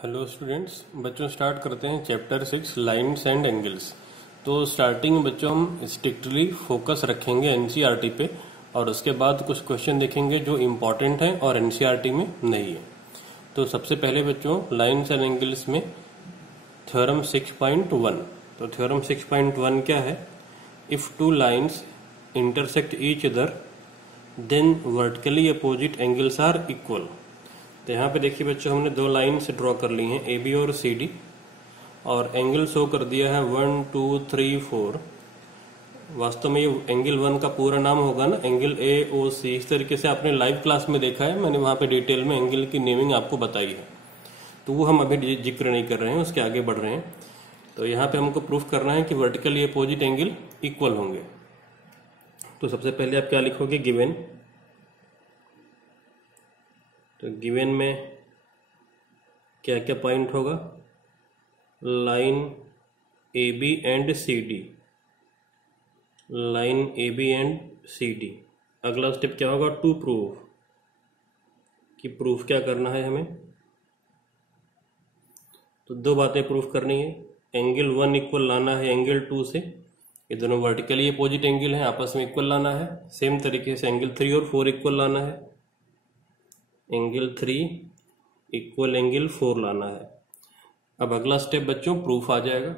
Hello students, बच्चों start करते हैं चैप्टर 6 लाइन्स एंड एंगल्स। तो स्टार्टिंग में बच्चों हम स्ट्रिक्टली फोकस रखेंगे एनसीईआरटी पे और उसके बाद कुछ क्वेश्चन देखेंगे जो इम्पोर्टेंट हैं और एनसीईआरटी में नहीं है। तो सबसे पहले बच्चों लाइन्स एंड एंगल्स में थ्योरम 6.1। तो थ्योरम 6.1 क्या है? If two lines intersect each other then vertically opposite angles are equal. तो यहाँ पे देखिए बच्चों, हमने दो लाइन्स ड्रॉ कर ली हैं, ए बी और सी डी, और एंगल शो कर दिया है 1 2 3 4। वास्तव में ये एंगल 1 का पूरा नाम होगा ना, एंगल ए ओ सी। इस तरीके से आपने लाइव क्लास में देखा है, मैंने वहां पे डिटेल में एंगल की नेमिंग आपको बताई है, तो वो हम अभी जिक्र नहीं कर रहे हैं, उसके आगे बढ़ रहे हैं। तो यहाँ पे हमको प्रूफ करना है कि वर्टिकली अपोजिट एंगल इक्वल होंगे। तो सबसे पहले आप क्या लिखोगे? गिवन। तो गिवन में क्या क्या पॉइंट होगा? Line A B and C D, line A B and C D. अगला स्टेप क्या होगा? टू प्रूफ, कि प्रूफ क्या करना है हमें। तो दो बातें प्रूफ करनी है। एंगल 1 इक्वल लाना है एंगल 2 से, ये दोनों वर्टिकली अपोजिट एंगल हैं, आपस में इक्वल लाना है। सेम तरीके से एंगल 3 और 4 इक्वल लाना है, एंगल 3 इक्वल एंगल 4 लाना है। अब अगला स्टेप बच्चों प्रूफ आ जाएगा।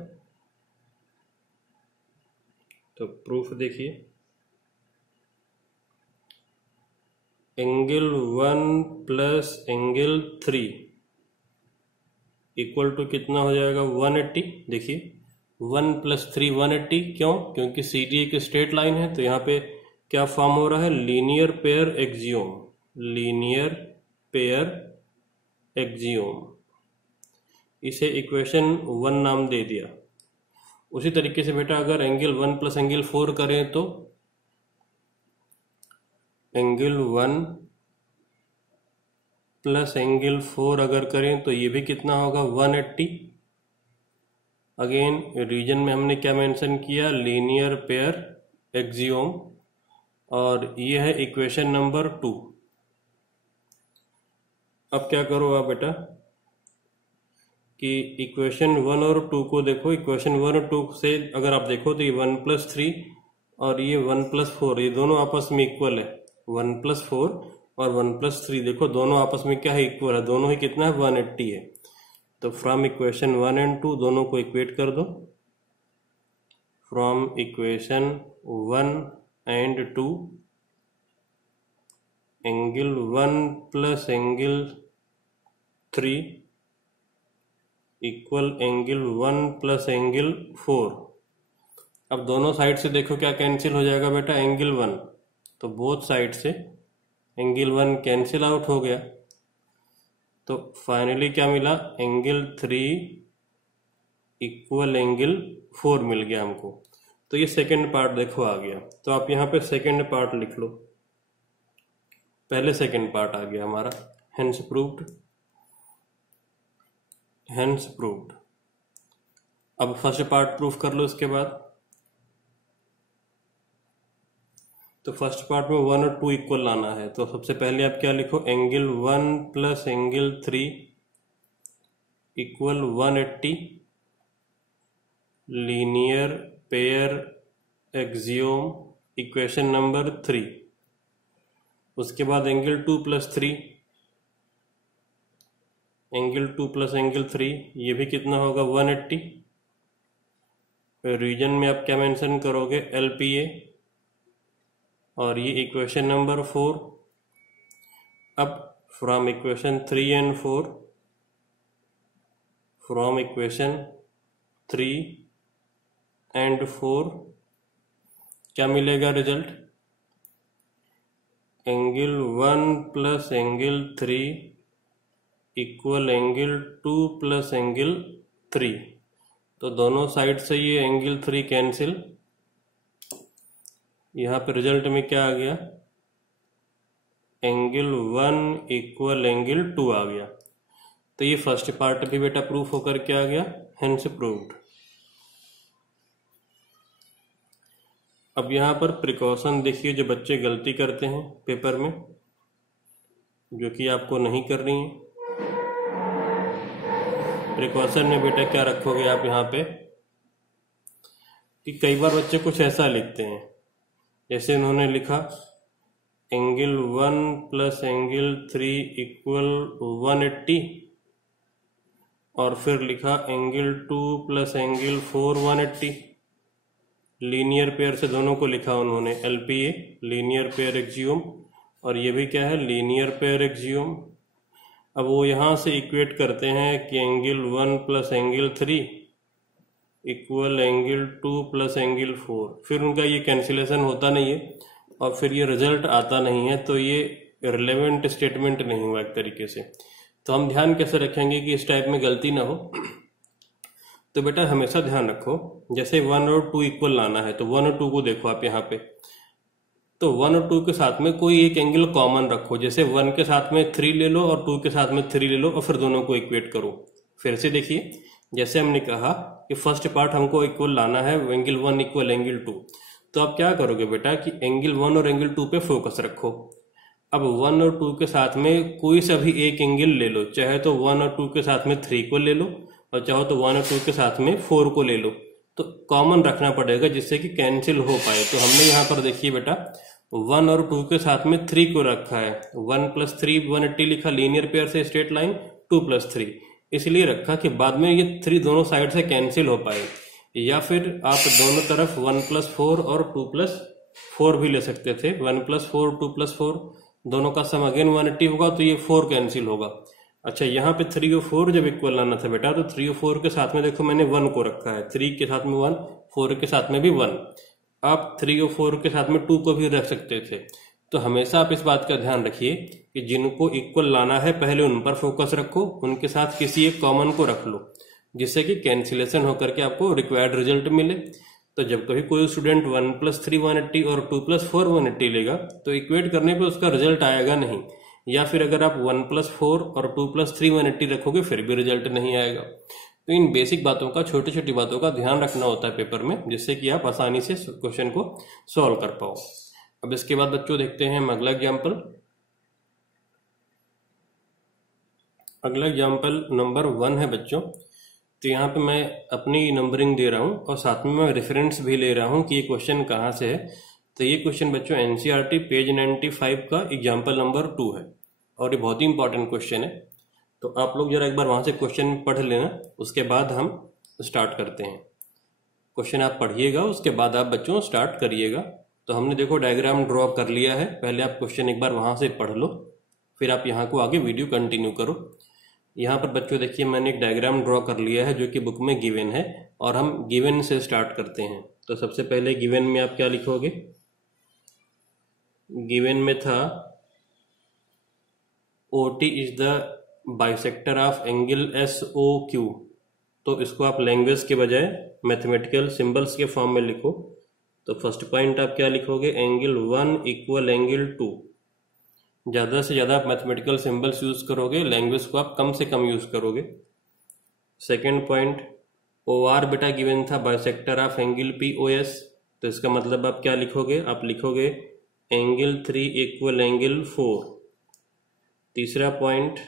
तो प्रूफ देखिए, angle 1 plus angle 3 equal to कितना हो जाएगा? 180। देखिए 1 प्लस 3 180। क्यों? क्योंकि सी डी एक स्ट्रेट लाइन है, तो यहाँ पे क्या फॉर्म हो रहा है? Linear pair axiom, linear pair axiom. इसे इक्वेशन 1 नाम दे दिया। उसी तरीके से बेटा अगर एंगल 1 प्लस एंगल 4 करें तो एंगल 1 प्लस एंगल 4 अगर करें तो ये भी कितना होगा? 180। अगेन रीजन में हमने क्या मेंशन किया? लीनियर पेयर एक्सियोम, और ये है इक्वेशन नंबर 2। अब क्या करो आप बेटा कि इक्वेशन 1 और 2 को देखो। इक्वेशन 1 और 2 से अगर आप देखो तो ये 1 प्लस 3 और ये 1 प्लस 4, ये दोनों आपस में इक्वल है। 1 प्लस 4 और 1 प्लस 3 देखो दोनों आपस में क्या है? इक्वल है। दोनों ही कितना है? 180 है। तो फ्रॉम इक्वेशन 1 एंड 2 दोनों को इक्वेट कर दो। From equation 1 and 2 angle 1 plus angle 3 equal angle 1 plus angle 4। अब दोनों साइड से देखो क्या कैंसिल हो जाएगा बेटा? एंगल 1। तो बोथ साइड से एंगल 1 कैंसिल आउट हो गया। तो फाइनली क्या मिला? एंगल 3 इक्वल एंगल 4 मिल गया हमको। तो ये सेकंड पार्ट देखो आ गया। तो आप यहाँ पे सेकंड पार्ट लिख लो। पहले सेकंड पार्ट आ गया हमारा, हेंस प्रूव्ड, हेंस प्रूव्ड। अब फर्स्ट पार्ट प्रूफ कर लो इसके बाद। तो फर्स्ट पार्ट में 1 और 2 इक्वल लाना है। तो सबसे पहले आप क्या लिखो? Angle 1 plus angle 3 equal 180, linear pair axiom, equation number 3। उसके बाद angle 2 plus 3, angle 2 plus angle 3, ये भी कितना होगा? 180। रीजन में आप क्या मेंशन करोगे? LPA, और ये इक्वेशन नंबर 4। अब from equation 3 and 4, from equation 3 and 4 क्या मिलेगा result? Angle 1 plus angle 3 equal angle 2 plus angle 3। तो दोनों साइड से ये एंगल 3 कैंसिल। यहाँ पे रिजल्ट में क्या आ गया? एंगल 1 इक्वल एंगल 2 आ गया। तो ये फर्स्ट पार्ट भी बेटा प्रूफ होकर क्या आ गया? Hence proved. अब यहाँ पर प्रिकॉशन देखिए, जो बच्चे गलती करते हैं पेपर में, जो कि आपको नहीं करनी है। प्रिकॉशन में बेटा क्या रखोगे आप यहाँ पे कि कई बार बच्चे कुछ ऐसा लिखते हैं, जैसे उन्होंने लिखा एंगल 1 प्लस एंगल 3 इक्वल 180, और फिर लिखा angle 2 plus angle 4 180। Linear pair से दोनों को लिखा उन्होंने, LPA लीनियर पेयर एक्सियोम, और ये भी क्या है लीनियर पेयर एक्सियोम। अब वो यहाँ से इक्वेट करते हैं कि angle 1 plus angle 3 equal angle 2 plus angle 4, फिर उनका ये कैंसिलेशन होता नहीं है और फिर ये रिजल्ट आता नहीं है, तो ये रिलेवेंट स्टेटमेंट नहीं हुआ एक तरीके से। तो हम ध्यान कैसे रखेंगे कि इस टाइप में गलती ना हो। तो बेटा हमेशा ध्यान रखो, जैसे 1 और 2 इक्वल लाना है तो 1 और 2 को देखो आप यहाँ पे, तो 1 और 2 के साथ में कोई एक एंगल कॉमन रखो, जैसे 1 के साथ में 3 ले लो और 2 के साथ में 3 ले लो और फिर दोनों को इक्वेट करो। फिर से देखिए, जैसे हमने कहा कि फर्स्ट पार्ट हमको इक्वल लाना है, एंगल 1 इक्वल एंगल 2, तो आप क्या करोगे बेटा कि एंगल 1 और एंगल 2 पे फोकस रखो। अब 1 और 2 के साथ में कोई सा भी एक एंगल ले लो, चाहे तो 1 और 2 के साथ में 3 को ले लो और चाहो तो 1 और 2 के साथ में 4 को ले लो, तो कॉमन रखना पड़ेगा जिससे कि कैंसिल हो पाए। तो हमने यहाँ पर देखिए बेटा 1 और 2 के साथ में 3 को रखा है, 1 प्लस 3 180 लिखा, लीनियर पेयर से स्ट्रेट लाइन 2 प्लस 3 इसलिए रखा कि बाद में ये 3 दोनों साइड से कैंसिल हो पाए। या फिर आप दोनों तरफ 1 प्लस 4 और 2 प्लस 4 भी ले सकते थे, 1 प्लस 4 2 प्लस 4 दोनों का सम अगेन 180 होगा, तो ये 4 कैंसिल होगा। अच्छा, यहाँ पे 3 और 4 जब इक्वल लाना था बेटा, तो 3 और 4 के साथ में देखो मैंने 1 को रखा है, 3 के साथ में 1, 4 के साथ में भी 1। आप 3 और 4 के साथ में 2 को भी रख सकते थे। तो हमेशा आप इस बात का ध्यान रखिए कि जिनको इक्वल लाना है पहले उन पर फोकस रखो, उनके साथ किसी एक कॉमन को रख लो जिससे कि कैंसिलेशन होकर के आपको रिक्वायर्ड रिजल्ट मिले। तो जब कभी कोई स्टूडेंट 1 प्लस 3 180 और 2 प्लस 4 180 लेगा तो इक्वेट करने पे उसका रिजल्ट आएगा नहीं, या फिर अगर आप 1 प्लस 4 और 2 प्लस 3 180 रखोगे फिर भी रिजल्ट नहीं आएगा। तो इन बेसिक बातों का, छोटी छोटी बातों का ध्यान रखना होता है पेपर में, जिससे कि आप आसानी से क्वेश्चन को सॉल्व कर पाओ। अब इसके बाद बच्चों देखते हैं हम अगला एग्जाम्पल। अगला एग्जाम्पल नंबर 1 है बच्चों। तो यहाँ पे मैं अपनी नंबरिंग दे रहा हूँ और साथ में मैं रेफरेंस भी ले रहा हूँ कि ये क्वेश्चन कहाँ से है। तो ये क्वेश्चन बच्चों NCERT पेज 95 का एग्जाम्पल नंबर 2 है और ये बहुत ही इंपॉर्टेंट क्वेश्चन है। तो आप लोग जरा एक बार वहाँ से क्वेश्चन पढ़ लेना, उसके बाद हम स्टार्ट करते हैं। क्वेश्चन आप पढ़िएगा, उसके बाद आप बच्चों स्टार्ट करिएगा। तो हमने देखो डायग्राम ड्रॉ कर लिया है, पहले आप क्वेश्चन एक बार वहाँ से पढ़ लो, फिर आप यहाँ को आगे वीडियो कंटिन्यू करो। यहाँ पर बच्चों देखिए मैंने एक डायग्राम ड्रॉ कर लिया है जो कि बुक में गिवन है, और हम गिवन से स्टार्ट करते हैं। तो सबसे पहले गिवन में आप क्या लिखोगे? गिवन में था OT is the bisector of angle SOQ। तो इसको आप लैंग्वेज के बजाय मैथमेटिकल सिंबल्स के फॉर्म में लिखो। तो फर्स्ट पॉइंट आप क्या लिखोगे? Angle 1 equal angle 2। ज़्यादा से ज़्यादा आप मैथमेटिकल सिंबल्स यूज़ करोगे, लैंग्वेज को आप कम से कम यूज़ करोगे। सेकेंड पॉइंट, OR बेटा गिवन था बाइसेक्टर ऑफ एंगल POS। तो इसका मतलब आप क्या लिखोगे? आप लिखोगे एंगल 3 इक्वल एंगल 4। तीसरा पॉइंट,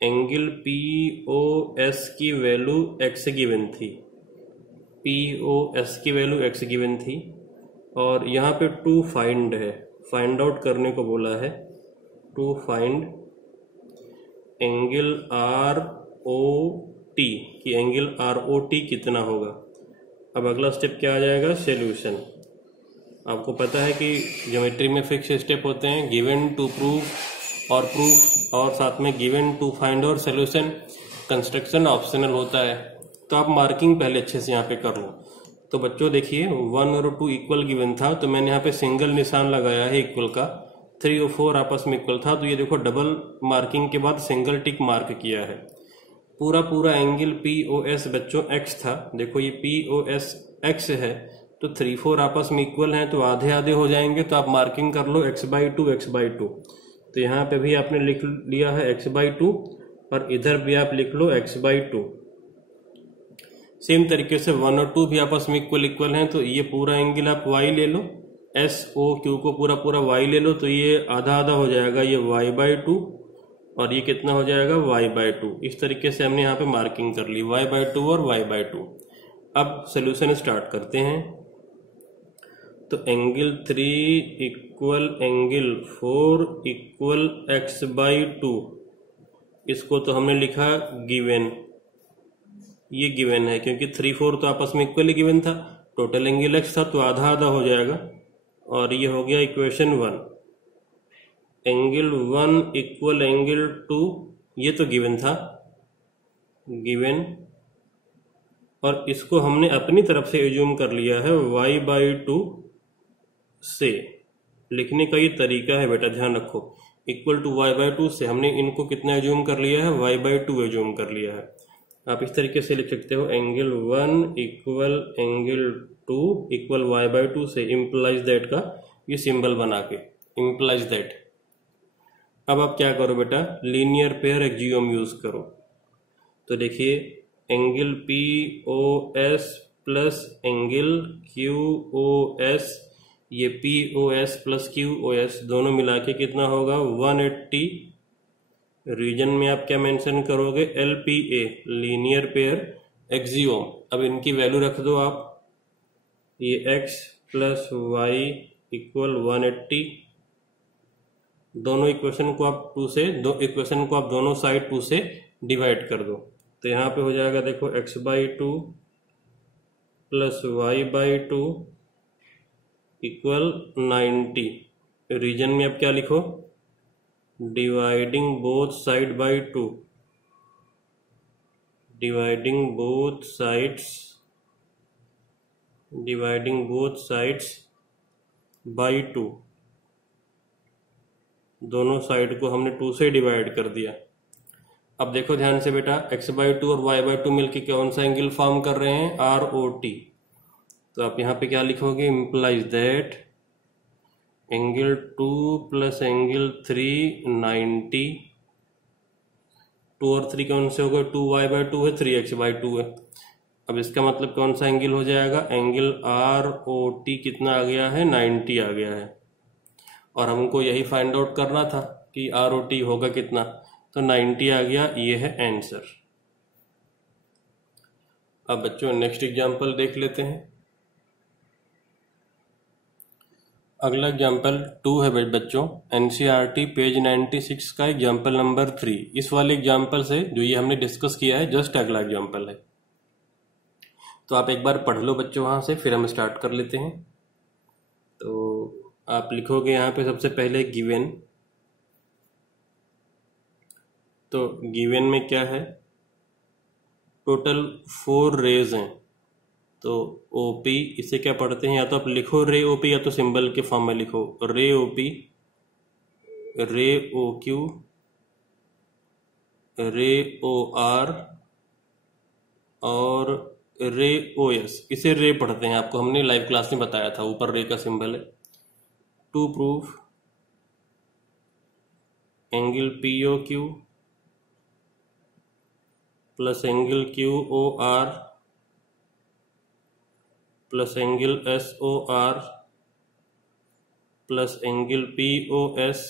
एंगल POS की वैल्यू x गिवन थी, POS की वैल्यू x गिवन थी, और यहाँ पे 2 फाइंड है, फाइंड आउट करने को बोला है। 2 फाइंड एंगल ROT कि एंगल ROT कितना होगा। अब अगला स्टेप क्या आ जाएगा? सॉल्यूशन। आपको पता है कि ज्योमेट्री में फिक्स स्टेप होते हैं, गिवन टू प्रूफ और प्रूफ, और साथ में गिवन टू फाइंड और सॉल्यूशन। कंस्ट्रक्शन ऑप्शनल होता है, तो आप मार्किंग पहले अच्छे से यहाँ पे कर लो। तो बच्चों देखिए 1 और 2 इक्वल गिवन था, तो मैंने यहाँ पे सिंगल निशान लगाया है इक्वल का। 3 और 4 आपस में इक्वल था, तो ये देखो डबल मार्किंग के बाद सिंगल टिक मार्क किया है। पूरा एंगल POS बच्चों x था, देखो ये POS x है, तो 3 4 आपस में इक्वल हैं, तो आधे आधे हो जाएंगे। तो आप मार्किंग कर लो x/2 x/2। तो यहाँ पे भी आपने लिख लिया है x/2 और इधर भी आप लिख लो x/2। सेम तरीके से 1 और 2 भी आपस में इक्वल हैं, तो ये पूरा एंगल आप y ले लो, SOQ को पूरा y ले लो, तो ये आधा आधा हो जाएगा, ये y/2 और ये कितना हो जाएगा y/2। इस तरीके से हमने यहाँ पे मार्किंग कर ली y/2 और y/2। अब सोल्यूशन स्टार्ट करते हैं। तो angle 3 equal angle 4 equal x/2, इसको तो हमने लिखा गिवन, ये गिवन है क्योंकि 3 4 तो आपस में इक्वली गिवन था, टोटल एंगल x था तो आधा आधा हो जाएगा, और ये हो गया इक्वेशन 1। एंगल 1 इक्वल एंगल 2, ये तो गिवन था, गिवन, और इसको हमने अपनी तरफ से एज्यूम कर लिया है y/2 से। लिखने का ये तरीका है बेटा, ध्यान रखो। इक्वल टू y/2 से हमने इनको कितना एज्यूम कर लिया है, y/2 एज्यूम कर लिया है। आप इस तरीके से लिख सकते हो angle 1 equal angle 2 equal y/2 से, इम्प्लाइज दैट का ये सिंबल बना के, इम्प्लाइज दैट। अब आप क्या करो बेटा, लीनियर पेयर एक्सियोम यूज करो। तो देखिए angle POS plus angle QOS, ये POS प्लस QOS दोनों मिला के कितना होगा 180। रीजन में आप क्या मेंशन करोगे, LPA, लीनियर पेयर एक्सियोम। अब इनकी वैल्यू रख दो आप, ये x प्लस वाई इक्वल 180। दोनों इक्वेशन को आप इक्वेशन को आप दोनों साइड 2 से डिवाइड कर दो। तो यहाँ पे हो जाएगा देखो x/2 plus y/2 equal 90। Reason में आप क्या लिखो, dividing both side by 2, dividing both sides by 2। दोनों साइड को हमने 2 से डिवाइड कर दिया। अब देखो ध्यान से बेटा, x/2 और y/2 मिलके कौन सा एंगल फॉर्म कर रहे हैं, ROT। तो आप यहाँ पे क्या लिखोगे, implies that angle 2 plus angle 3 90। 2 और 3 कौन से हो गए, 2y/2 है, 3x/2 है। अब इसका मतलब कौन सा एंगल हो जाएगा, एंगल ROT कितना आ गया है, 90 आ गया है। और हमको यही फाइंड आउट करना था कि ROT होगा कितना, तो 90 आ गया, ये है आंसर। अब बच्चों नेक्स्ट एग्जांपल देख लेते हैं। अगला एग्जांपल 2 है बच्चों, NCERT पेज 96 का एग्जांपल नंबर 3। इस वाले एग्जांपल से जो ये हमने डिस्कस किया है जस्ट अगला एग्जांपल है। तो आप एक बार पढ़ लो बच्चों वहां से, फिर हम स्टार्ट कर लेते हैं। तो आप लिखोगे यहाँ पे सबसे पहले गिवन। तो गिवन में क्या है, टोटल 4 रेज हैं। तो OP, इसे क्या पढ़ते हैं, या तो आप लिखो रे OP या तो सिंबल के फॉर्म में लिखो रे OP, रे OQ, रे OR और रे OS। इसे रे पढ़ते हैं, आपको हमने लाइव क्लास में बताया था, ऊपर रे का सिंबल है। To prove angle POQ plus angle QOR plus angle SOR plus angle POS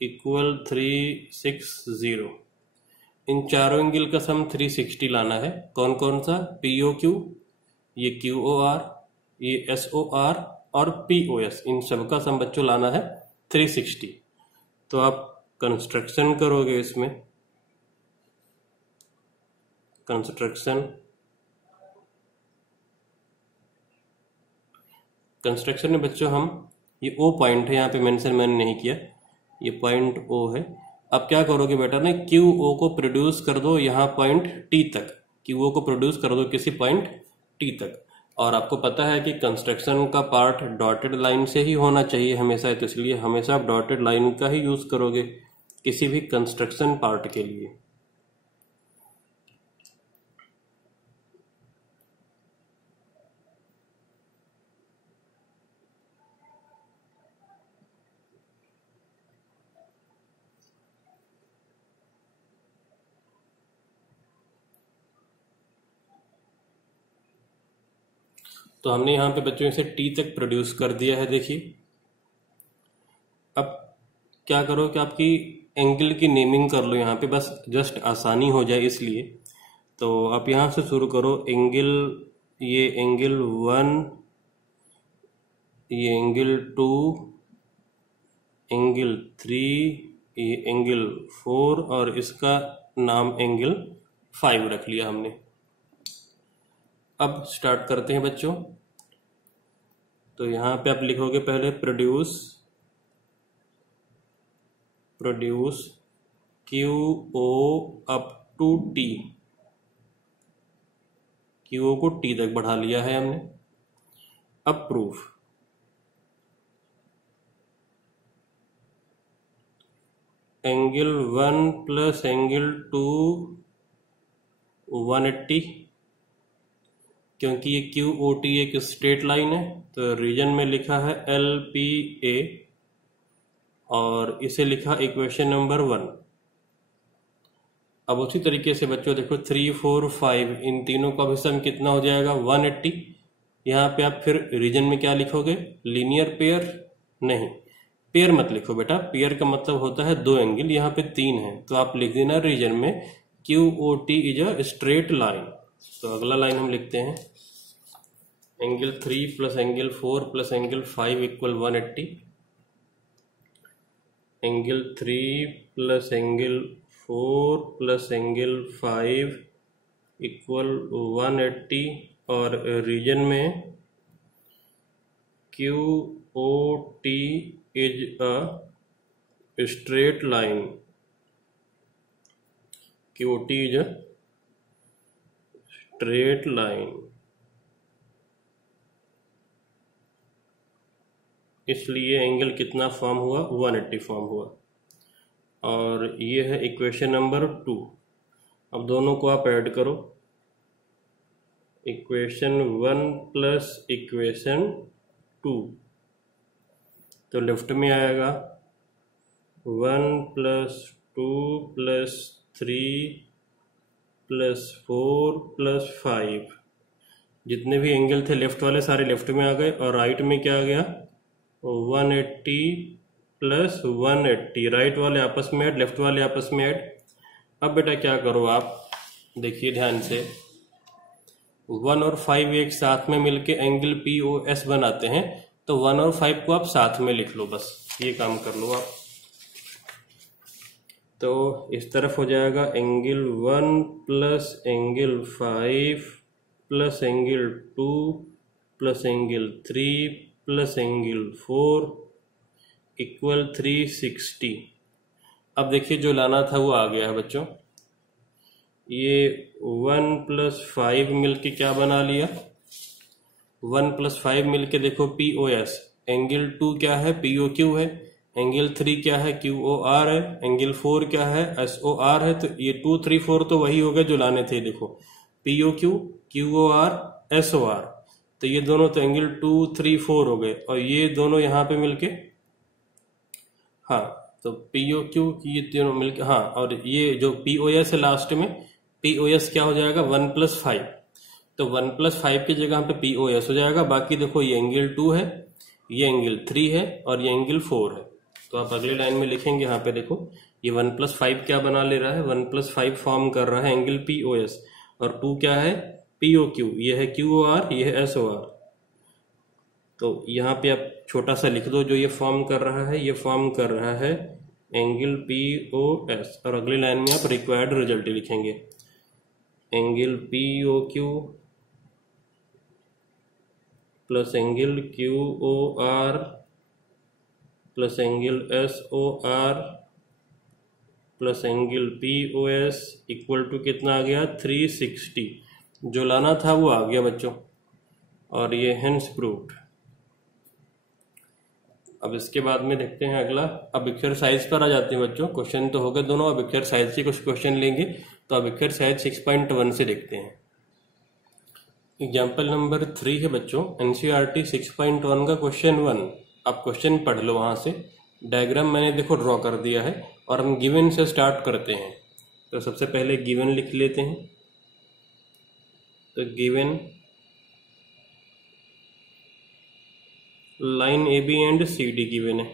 equal 360। इन चारों एंगल का सम 360 लाना है। कौन कौन सा, POQ, ये QOR, ये SOR और POS, इन सब का सम बच्चों लाना है 360। तो आप कंस्ट्रक्शन करोगे, इसमें कंस्ट्रक्शन में बच्चों हम, ये O पॉइंट है, यहाँ पे मेंशन मैंने नहीं किया, ये पॉइंट O है। अब क्या करोगे बेटा ना, QO को प्रोड्यूस कर दो यहाँ पॉइंट T तक, QO को प्रोड्यूस कर दो किसी पॉइंट T तक। और आपको पता है कि कंस्ट्रक्शन का पार्ट डॉटेड लाइन से ही होना चाहिए हमेशा, तो इसलिए हमेशा आप डॉटेड लाइन का ही यूज करोगे किसी भी कंस्ट्रक्शन पार्ट के लिए। तो हमने यहाँ पे बच्चों इसे T तक प्रोड्यूस कर दिया है। देखिए अब क्या करो कि आपकी एंगल की नेमिंग कर लो यहाँ पे, बस जस्ट आसानी हो जाए इसलिए। तो आप यहाँ से शुरू करो। एंगल, ये एंगल 1, ये एंगल 2, एंगल 3, ये एंगल 4 और इसका नाम एंगल 5 रख लिया हमने। अब स्टार्ट करते हैं बच्चों। तो यहाँ पे आप लिखोगे पहले produce QO up to T, QO को T तक बढ़ा लिया है हमने। अब प्रूफ, एंगल 1 प्लस एंगल 2 180, क्योंकि ये QOT एक स्ट्रेट लाइन है तो रीजन में लिखा है LPA और इसे लिखा इक्वेशन नंबर 1। अब उसी तरीके से बच्चों देखो 3, 4, 5 इन तीनों का भी सम कितना हो जाएगा 180। यहाँ पे आप फिर रीजन में क्या लिखोगे, लीनियर पेयर, नहीं पेयर मत लिखो बेटा, पेयर का मतलब होता है दो एंगल, यहाँ पे 3 है तो आप लिख देना रीजन में QOT is a straight line. तो अगला लाइन हम लिखते हैं angle 3 plus angle 4 plus angle 5 equal 180, angle 3 plus angle 4 plus angle 5 equal 180 और रीजन में QOT is a straight line, QOT is a straight line, इसलिए एंगल कितना फॉर्म हुआ 180 फॉर्म हुआ। और ये है इक्वेशन नंबर 2। अब दोनों को आप ऐड करो, इक्वेशन 1 प्लस इक्वेशन 2, तो लेफ्ट में आएगा 1 प्लस 2 प्लस 3 प्लस 4 प्लस 5, जितने भी एंगल थे लेफ्ट वाले सारे लेफ्ट में आ गए और राइट में क्या आ गया 180 प्लस 180, राइट वाले आपस में ऐड, लेफ्ट वाले आपस में ऐड। अब बेटा क्या करो आप देखिए ध्यान से, 1 और 5 एक साथ में मिलके एंगल POS बनाते हैं, तो 1 और 5 को आप साथ में लिख लो, बस ये काम कर लो आप। तो इस तरफ हो जाएगा angle 1 plus angle 5 plus angle 2 plus angle 3 plus angle 4 equal 360। अब देखिए जो लाना था वो आ गया है बच्चों। ये 1 प्लस 5 मिलके क्या बना लिया, 1 प्लस 5 मिलके देखो POS, एंगल 2 क्या है POQ है, एंगल 3 क्या है QOR है, एंगल 4 क्या है SOR है। तो ये 2, 3, 4 तो वही हो गए जो लाने थे, देखो POQ QOR SOR, तो ये दोनों तो एंगल 2, 3, 4 हो गए और ये दोनों यहाँ पे मिलके, हाँ तो POQ ये तीनों मिलके, हाँ और ये जो POS है लास्ट में, POS क्या हो जाएगा 1 प्लस 5, तो 1 प्लस 5 की जगह पे POS हो जाएगा। बाकी देखो ये एंगल 2 है, ये एंगल 3 है और ये एंगल 4 है। तो आप अगली लाइन में लिखेंगे, यहाँ पे देखो ये 1 प्लस 5 क्या बना ले रहा है, 1 प्लस 5 फॉर्म कर रहा है एंगल POS और 2 क्या है POQ, ये है QOR, ये है SOR। तो यहाँ पे आप छोटा सा लिख दो, जो ये फॉर्म कर रहा है ये फॉर्म कर रहा है एंगल POS और अगली लाइन में आप रिक्वायर्ड रिजल्ट लिखेंगे, angle POQ plus angle QOR plus angle SOR plus angle POS equal to कितना आ गया 360। जो लाना था वो आ गया बच्चों और ये हेंस प्रूव्ड। अब इसके बाद में देखते हैं अगला, अब एक्सरसाइज पर आ जाते हैं बच्चों। क्वेश्चन तो हो गए दोनों, अब एक्सरसाइज से कुछ क्वेश्चन लेंगे। तो अब एक्सरसाइज 6.1 से देखते हैं। एग्जाम्पल नंबर 3 है बच्चों NCERT 6.1 का क्वेश्चन 1। आप क्वेश्चन पढ़ लो वहां से, डायग्राम मैंने देखो ड्रॉ कर दिया है और हम गिवन से स्टार्ट करते हैं। तो सबसे पहले गिवन लिख लेते हैं। तो given line AB and CD given है,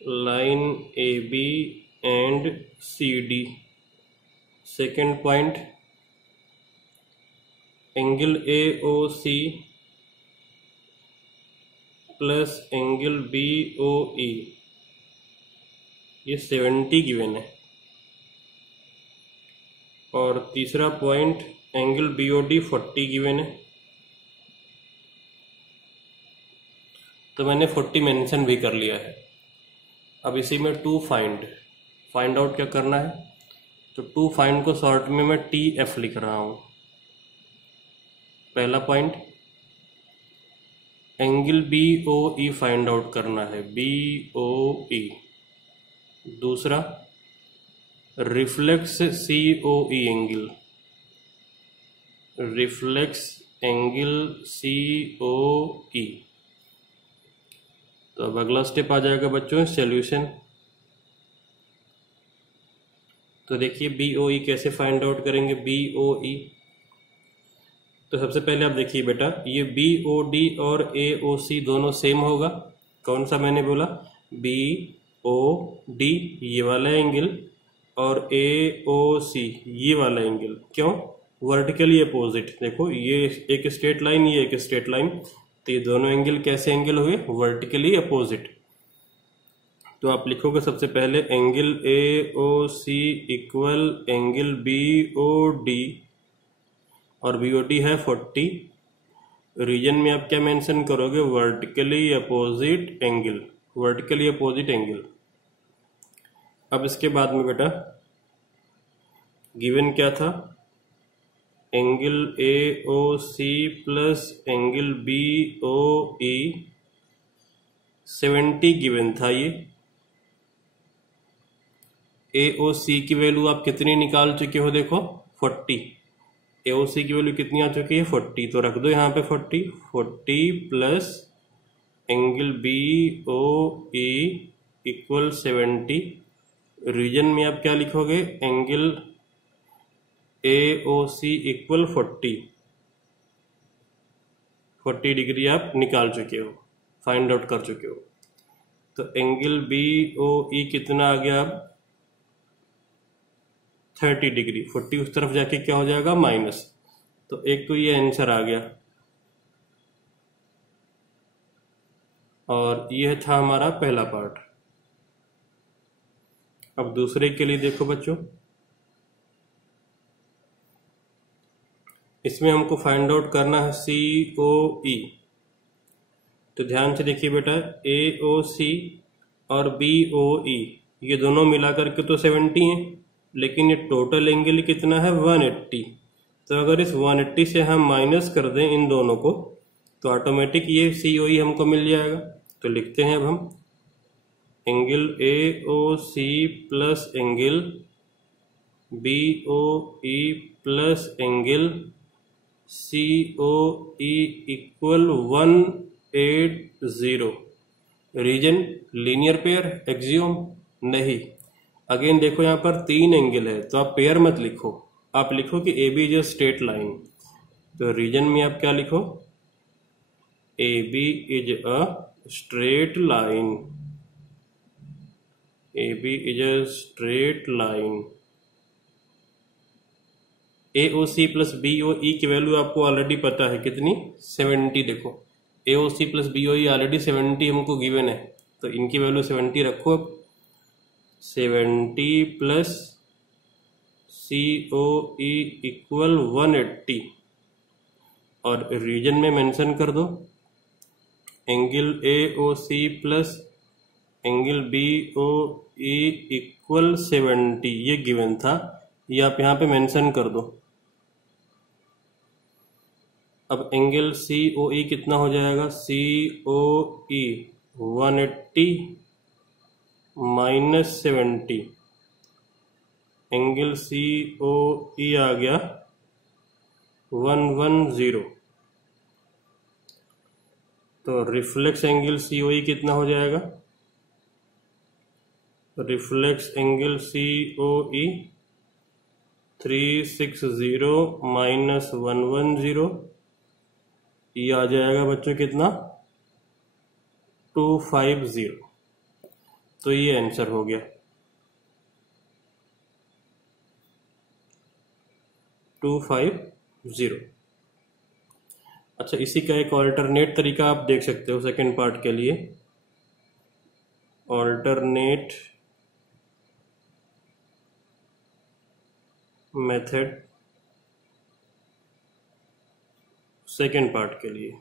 line AB and CD। Second point, angle AOC plus angle BOE, ये 70 गिवन है। और तीसरा पॉइंट, एंगल BOD 40 गिवन है। तो मैंने 40 मेंशन भी कर लिया है। अब इसी में टू फाइंड आउट क्या करना है, तो टू फाइंड को शॉर्ट में मैं TF लिख रहा हूं। पहला point, angle BOE find out करना है, BOE। दूसरा, reflex COE angle, reflex angle COE। तो अब अगला स्टेप आ जाएगा बच्चों सॉल्यूशन। तो देखिए BOE कैसे फाइंड आउट करेंगे, BOE। तो सबसे पहले आप देखिए बेटा, ये BOD और AOC दोनों सेम होगा। कौन सा मैंने बोला, BOD ये वाला एंगल और AOC ये वाला एंगल। क्यों, वर्टिकली अपोजिट। देखो ये एक स्ट्रेट लाइन, ये एक स्ट्रेट लाइन, तो ये दोनों एंगल कैसे एंगल हुए, वर्टिकली अपोजिट। तो आप लिखोगे सबसे पहले angle AOC equal angle BOD, और BOD है 40। रीजन में आप क्या मेंशन करोगे, vertically opposite angle, vertically opposite angle. अब इसके बाद में बेटा गिवन क्या था, angle AOC plus angle BOE 70 given था। ये AOC की वैल्यू आप कितनी निकाल चुके हो, देखो 40। AOC की वैल्यू कितनी आ चुकी है, 40। तो रख दो यहाँ पे 40 plus angle BOE equal 70। Reason में आप क्या लिखोगे, एंगल AOC इक्वल 40 डिग्री आप निकाल चुके हो, फाइंड आउट कर चुके हो। तो एंगल BOE कितना आ गया, अब 30 डिग्री। 40 उस तरफ जाके क्या हो जाएगा, माइनस। तो एक तो ये आंसर आ गया, और यह था हमारा पहला पार्ट। अब दूसरे के लिए देखो बच्चों, इसमें हमको फाइंड आउट करना है COE। तो ध्यान से देखिए बेटा, AOC और BOE ये दोनों मिलाकर के तो 70 हैं, लेकिन ये टोटल एंगल कितना है, 180। तो अगर इस 180 से हम माइनस कर दें इन दोनों को, तो ऑटोमेटिक ये COE हमको मिल जाएगा। तो लिखते हैं अब हम angle AOC plus angle BOE plus angle COE equal 180। Reason linear pair, axiom नहीं। अगेन देखो यहाँ पर 3 एंगल है, तो आप पेयर मत लिखो, आप लिखो कि AB is a straight line. तो रीजन में आप क्या लिखो, AB is a straight line, AB is a straight line. AOC plus BOE की वैल्यू आपको ऑलरेडी पता है कितनी, 70। देखो AOC प्लस BOE ऑलरेडी 70 हमको गिवन है, तो इनकी वैल्यू 70 रखो। अब 70 प्लस COE इक्वल 180, और रीजन में मेंशन कर दो angle AOC plus angle BOE equal 70। ये गिवन था, ये आप यहाँ पे मेंशन कर दो। अब एंगल COE कितना हो जाएगा, COE 180 माइनस 70, एंगल COE आ गया 110। तो रिफ्लेक्स एंगल COE कितना हो जाएगा, रिफ्लेक्स एंगल COE 360 माइनस 110, ये आ जाएगा बच्चों कितना, 250। तो ये आंसर हो गया 250। अच्छा, इसी का एक ऑल्टरनेट तरीका आप देख सकते हो सेकेंड पार्ट के लिए। ऑल्टरनेट मेथड सेकेंड पार्ट के लिए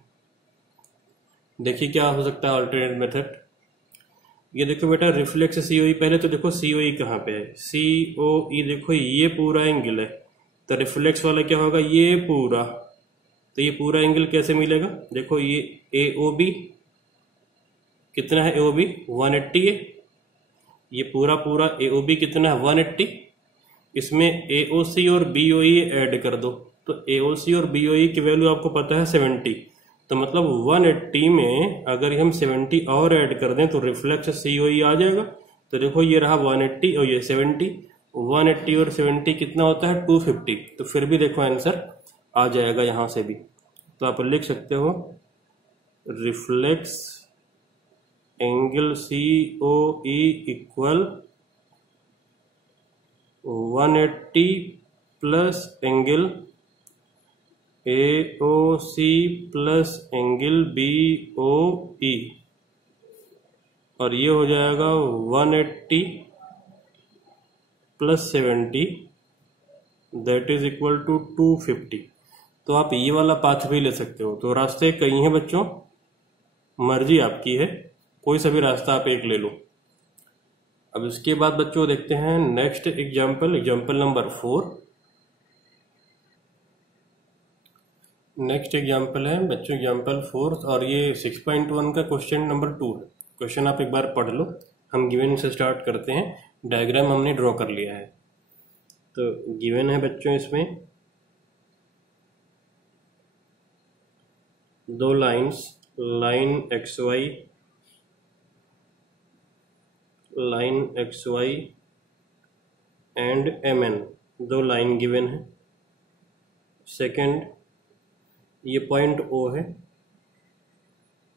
देखिए क्या हो सकता है ऑल्टरनेट मेथड। ये देखो बेटा, रिफ्लेक्स सीओई, पहले तो देखो सीओई कहाँ पे है, सीओई देखो ये पूरा एंगल है, तो रिफ्लेक्स वाला क्या होगा, ये पूरा। तो ये पूरा एंगल कैसे मिलेगा, देखो ये एओबी कितना है, एओबी 180 है, ये पूरा पूरा एओबी कितना है 180, इसमें एओसी और बीओई ऐड कर दो, तो एओसी और बीओई की वैल्यू आपको पता है 70, तो मतलब 180 में अगर हम 70 और ऐड कर दें तो रिफ्लेक्स सीओई आ जाएगा। तो देखो ये रहा 180 और ये 70, 180 और 70 कितना होता है 250, तो फिर भी देखो आंसर आ जाएगा यहां से भी। तो आप लिख सकते हो reflex angle COE equal 180 plus angle AOC plus angle BOE, और ये हो जाएगा 180 plus 70 that is equal to 250। तो आप ये वाला पाथ भी ले सकते हो। तो रास्ते कई हैं बच्चों, मर्जी आपकी है, कोई सा भी रास्ता आप एक ले लो। अब इसके बाद बच्चों देखते हैं next example, example number 4। Next example है बच्चों एग्जाम्पल 4, और ये 6.1 का क्वेश्चन नंबर 2 है। क्वेश्चन आप एक बार पढ़ लो, हम गिवन से स्टार्ट करते हैं, डायग्राम हमने ड्रॉ कर लिया है। तो गिवन है बच्चों इसमें दो lines, line XY and MN, दो लाइन गिवन है। सेकंड, ये पॉइंट O है,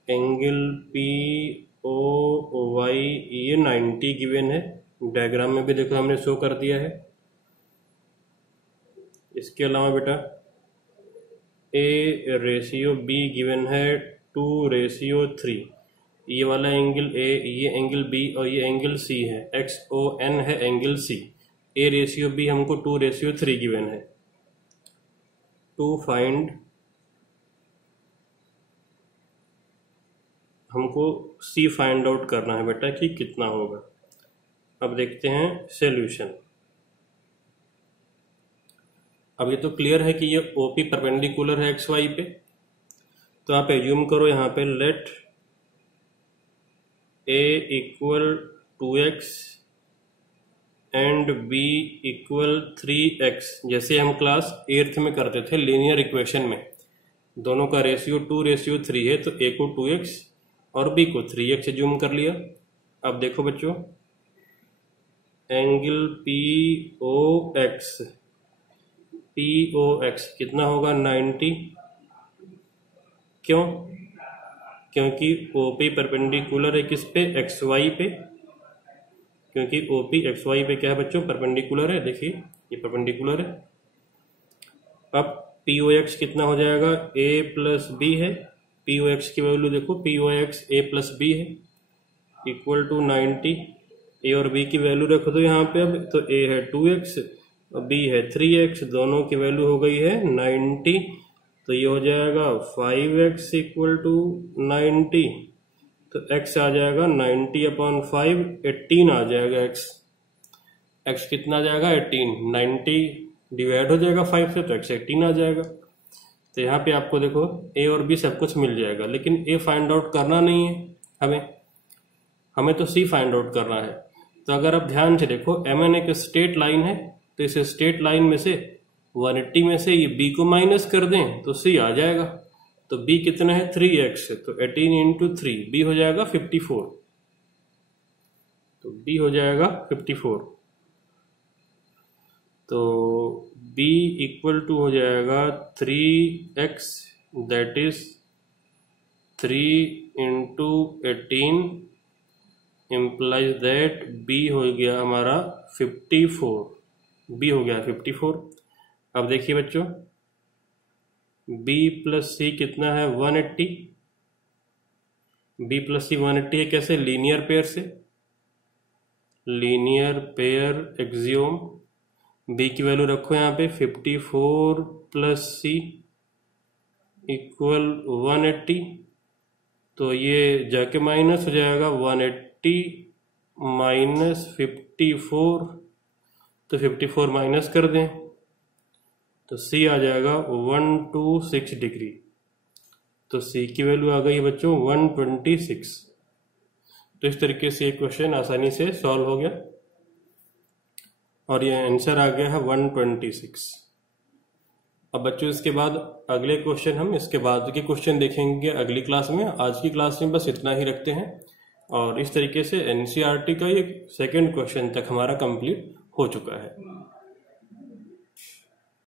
एंगल POY ये 90 गिवन है, डायग्राम में भी देखो हमने शो कर दिया है। इसके अलावा बेटा A/B गिवन है 2/3, ये वाला एंगल A, ये एंगल B और ये एंगल C है, XON है एंगल C। A/B हमको 2/3 गिवन है। टू फाइंड, हमको C फाइंड आउट करना है बेटा कि कितना होगा। अब देखते हैं सॉल्यूशन। अब ये तो क्लियर है कि ये OP परपेंडिकुलर है XY पे, तो आप एज्यूम करो यहाँ पे let A equal 2x and B equal 3x, जैसे हम क्लास 8th में करते थे लीनियर इक्वेशन में, दोनों का रेशियो 2/3 है, तो A को 2x और B को 3x एज्यूम कर लिया। अब देखो बच्चों एंगल POX कितना होगा 90, क्यों, क्योंकि OP परपेंडिकुलर है किस पे, XY पे, क्योंकि OP XY पे क्या है बच्चों परपेंडिकुलर है, देखिए ये परपेंडिकुलर है। अब POX कितना हो जाएगा, A प्लस B है, POX की वैल्यू देखो, POX A प्लस B है इक्वल टू 90, A और B की वैल्यू रखो तो यहाँ पे, अब तो A है 2x और B है 3x, दोनों की वैल्यू हो गई है 90, तो ये हो जाएगा 5x इक्वल टू 90, तो x आ जाएगा 90/5, 18 आ जाएगा x कितना आ जाएगा 18, 90 डिवाइड हो जाएगा 5 से, तो x 18 आ जाएगा। तो यहाँ पे आपको देखो A और B सब कुछ मिल जाएगा, लेकिन A फाइंड आउट करना नहीं है हमें तो C फाइंड आउट करना है। तो अगर आप ध्यान से देखो MN एक स्ट्रेट लाइन है, तो इस स्ट्रेट लाइन में से 180 में से ये B को माइनस कर दें तो C आ जाएगा। तो B कितना है 3x, तो 18 इंटू 3, B हो जाएगा 54, तो B हो जाएगा 54, तो B इक्वल टू हो जाएगा 3x that is 3 into 18 implies that b हो गया हमारा 54, b हो गया 54। अब देखिए बच्चों, b प्लस सी कितना है 180, b प्लस सी 180 है, कैसे? लीनियर पेयर से, लीनियर पेयर एक्सियोम। b की वैल्यू रखो यहाँ पे 54 प्लस सी इक्वल 180, तो ये जाके माइनस हो जाएगा 180 माइनस 54, तो 54 माइनस कर दें तो c आ जाएगा 126 डिग्री। तो c की वैल्यू आ गई बच्चों 126। तो इस तरीके से ये क्वेश्चन आसानी से सॉल्व हो गया और ये आंसर आ गया है 126। अब बच्चों इसके बाद अगले क्वेश्चन, हम इसके बाद के क्वेश्चन देखेंगे अगली क्लास में। आज की क्लास में बस इतना ही रखते हैं और इस तरीके से एनसीईआरटी का ये सेकंड क्वेश्चन तक हमारा कंप्लीट हो चुका है।